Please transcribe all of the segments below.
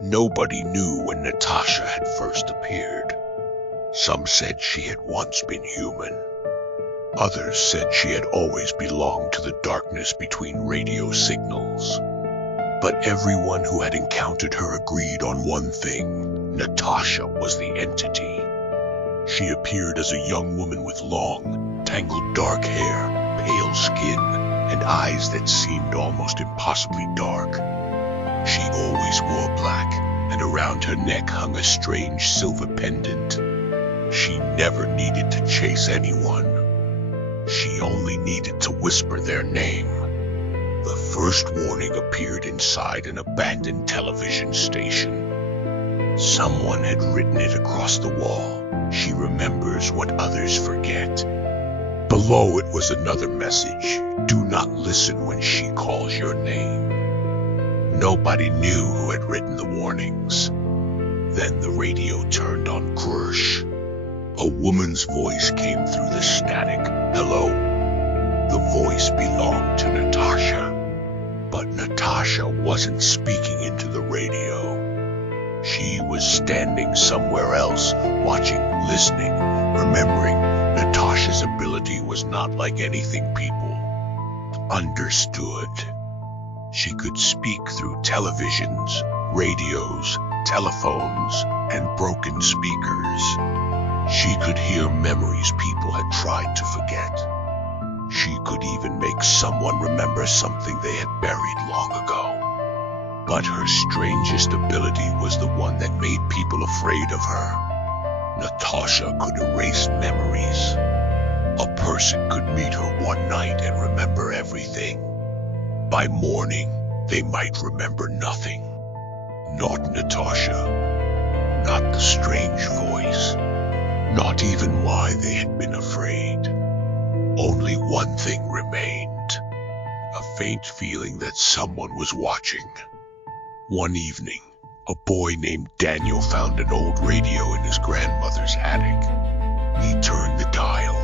Nobody knew when Natasha had first appeared. Some said she had once been human. Others said she had always belonged to the darkness between radio signals. But everyone who had encountered her agreed on one thing: Natasha was the entity. She appeared as a young woman with long, tangled dark hair, pale skin, and eyes that seemed almost impossibly dark. She always wore black, and around her neck hung a strange silver pendant. She never needed to chase anyone. She only needed to whisper their name. The first warning appeared inside an abandoned television station. Someone had written it across the wall. She remembers what others forget. Below it was another message: do not listen when she calls your name. Nobody knew who had written the warnings. Then the radio turned on Krush. A woman's voice came through the static. Hello. The voice belonged to Natasha. But Natasha wasn't speaking into the radio. She was standing somewhere else, watching, listening, remembering Natasha's ability was not like anything people understood. She could speak through televisions, radios, telephones, and broken speakers. She could hear memories people had tried to forget. She could even make someone remember something they had buried long ago. But her strangest ability was the one that made people afraid of her. Natasha could erase memories. A person could meet her one night and remember everything. By morning, they might remember nothing. Not Natasha. Not the strange voice. Not even why they had been afraid. Only one thing remained. A faint feeling that someone was watching. One evening, a boy named Daniel found an old radio in his grandmother's attic. He turned the dial.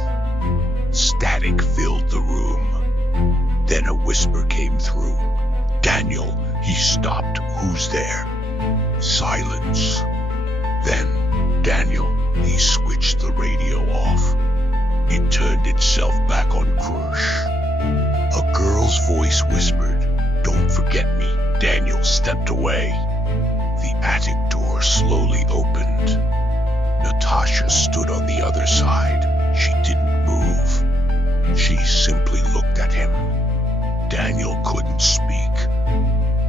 Static filled the room. Then a whisper came through. Daniel, he stopped. Who's there? Silence. Then Daniel, he switched the radio off. It turned itself back on Krush. A girl's voice whispered, "Don't forget me." Daniel stepped away. The attic door slowly opened. Natasha stood on the other side. She didn't move. She simply looked at him. Daniel couldn't speak.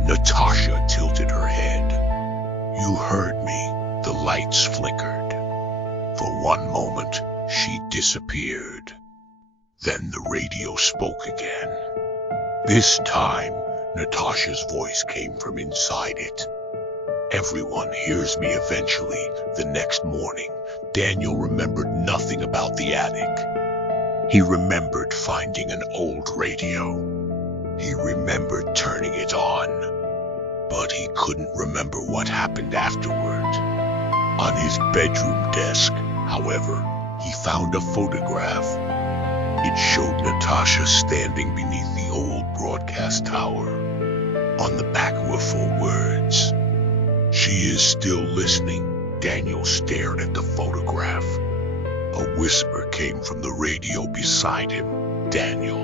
Natasha tilted her head. "You heard me." The lights flickered. For one moment, she disappeared. Then the radio spoke again. This time, Natasha's voice came from inside it. "Everyone hears me eventually." The next morning, Daniel remembered nothing about the attic. He remembered finding an old radio. He remembered turning it on. But he couldn't remember what happened afterward. On his bedroom desk, however, he found a photograph. It showed Natasha standing beneath the old broadcast tower. On the back were 4 words. "She is still listening." Daniel stared at the photograph. A whisper came from the radio beside him. "Daniel."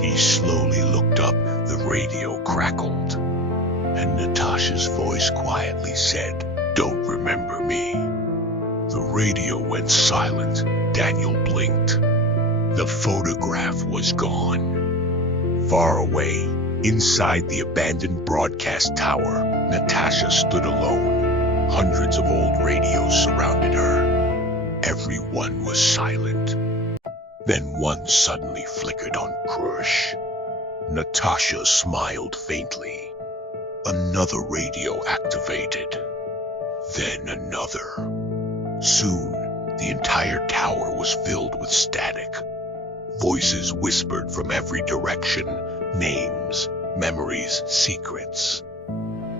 He slowly looked up. The radio crackled. And Natasha's voice quietly said, "Don't remember me." The radio went silent. Daniel blinked. The photograph was gone. Far away, inside the abandoned broadcast tower, Natasha stood alone. Hundreds of old radios surrounded her. Everyone was silent. Then one suddenly flickered on Krush. Natasha smiled faintly. Another radio activated. Then another. Soon, the entire tower was filled with static. Voices whispered from every direction, names, memories, secrets.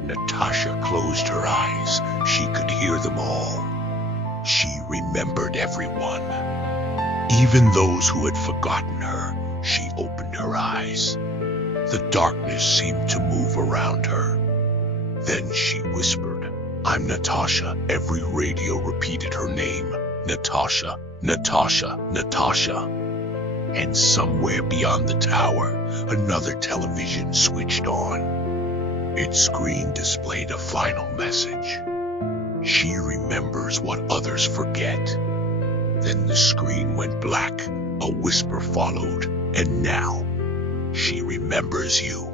Natasha closed her eyes. She could hear them all. She remembered everyone. Even those who had forgotten her, she opened her eyes. The darkness seemed to move around her. Then she whispered, "I'm Natasha." Every radio repeated her name. Natasha, Natasha, Natasha. And somewhere beyond the tower, another television switched on. Its screen displayed a final message. She remembers what others forget. Then the screen went black, a whisper followed, and now she remembers you.